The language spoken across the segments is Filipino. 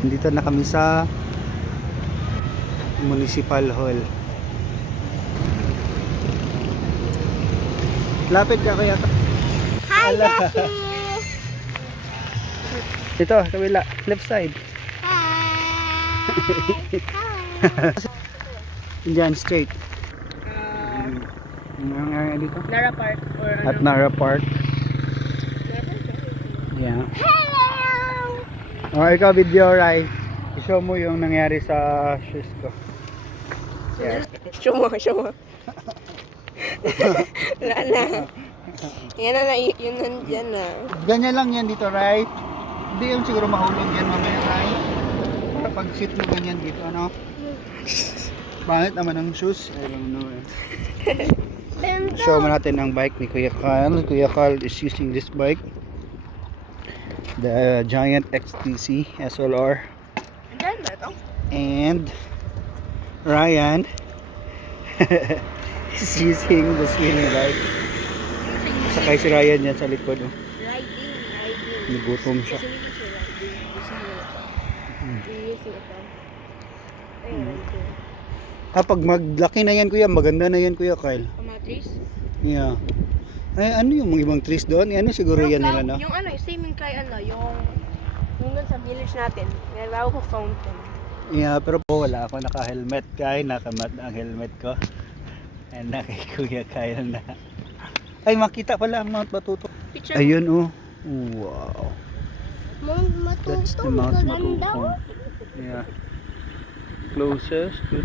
Dito na kami sa Municipal Hall. Lapit ka kaya. Hi, Dashi! Ito, kabila, left side. Hi! Diyan, straight. Dito? Nara Park or At Nara Park. Yeah. Hello! Oh, ikaw video, Rai. I-show mo yung nangyari sa shoes ko. Yeah. Show mo. Wala na. Yan na, yun nandyan na. Ganyan lang yan dito, Rai. Hindi yung siguro mahulog yan mamaya, Rai. Para pag sit mo ganyan dito, ano? Pangit naman ang shoes. I don't know eh. Show mo natin ang bike ni Kuya Kyle. Kuya Kyle is using this bike. The Giant XTC SLR. Andyan ba ito? And Ryan is using the swimming bike. Sakay si Ryan yan sa likod. Oh. Riding. Nagutom siya. Kasi hindi siya riding. Gusto mo ito. Using ito. Ayun. Pag maglaki na yan kuya, maganda na yan kuya Kyle. Kamatis? Yeah. Ay, ano yung mga ibang trees doon? Ano siguro yan nila, no? Yung ano, same yung kay ano, yung doon sa village natin. May bago po fountain. Yeah, pero po wala ako naka-helmet kay, nakamat ang helmet ko. And na kay Kuya Kyle na. Ay, makita pala ang Mount Matuto. Picture. Ayun oh. Wow. Mount That's the Matuto, Mount maganda. Matuto. Yeah. Closest to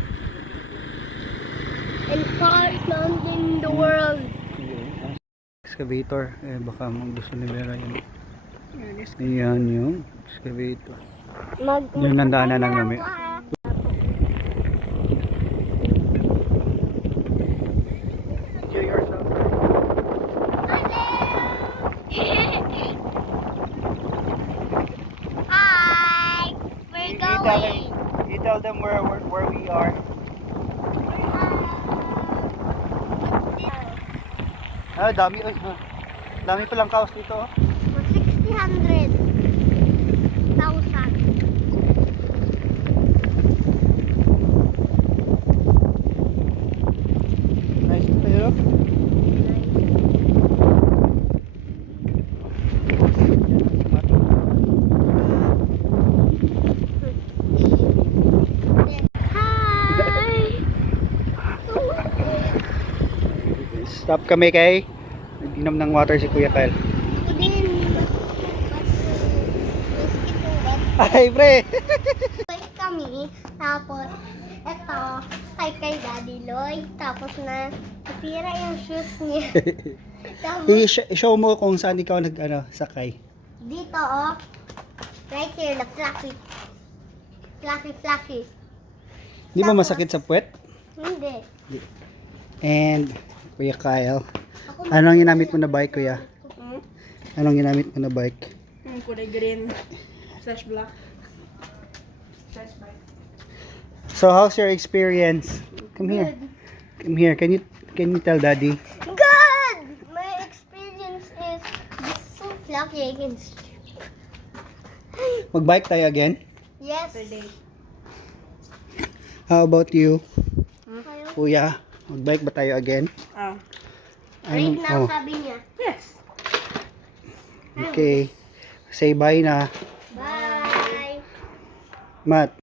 And first mountain in the world. excavator. Eh, baka gusto nila yun. Ayan yung excavator. Yun ang daanan ng namin. Enjoy yourself. Hi! We're going. You tell them where we are. Ah, dami. Dami palang kaos dito. Oh. 600,000. Nice to tayo. Hi! Stop kami kay nag-inom ng water si Kuya Kyle. Ako din. Ay, pre! Balik kami, tapos eto, kay Daddy Lloyd, tapos na nasira yung shoes niya. Tapos I-show mo kung saan ikaw sakay. dito right here, the fluffy. Fluffy. Di ba masakit sa puwet? Hindi. And Kuya Kyle, Ako anong ginamit mo na bike, Kuya? Hmm? Anong ginamit mo na bike? Yung kulay green. Slash black. Slash white. So how's your experience? Come here. Come here. Can you tell Daddy? Good! My experience is this is so fluffy, I can strip. Mag-bike tayo again? Yes. How about you, Kayo? Kuya? Mag-bike ba tayo again? Right now, Oh, sabi niya. Yes. okay. Say bye na. Bye! Matt.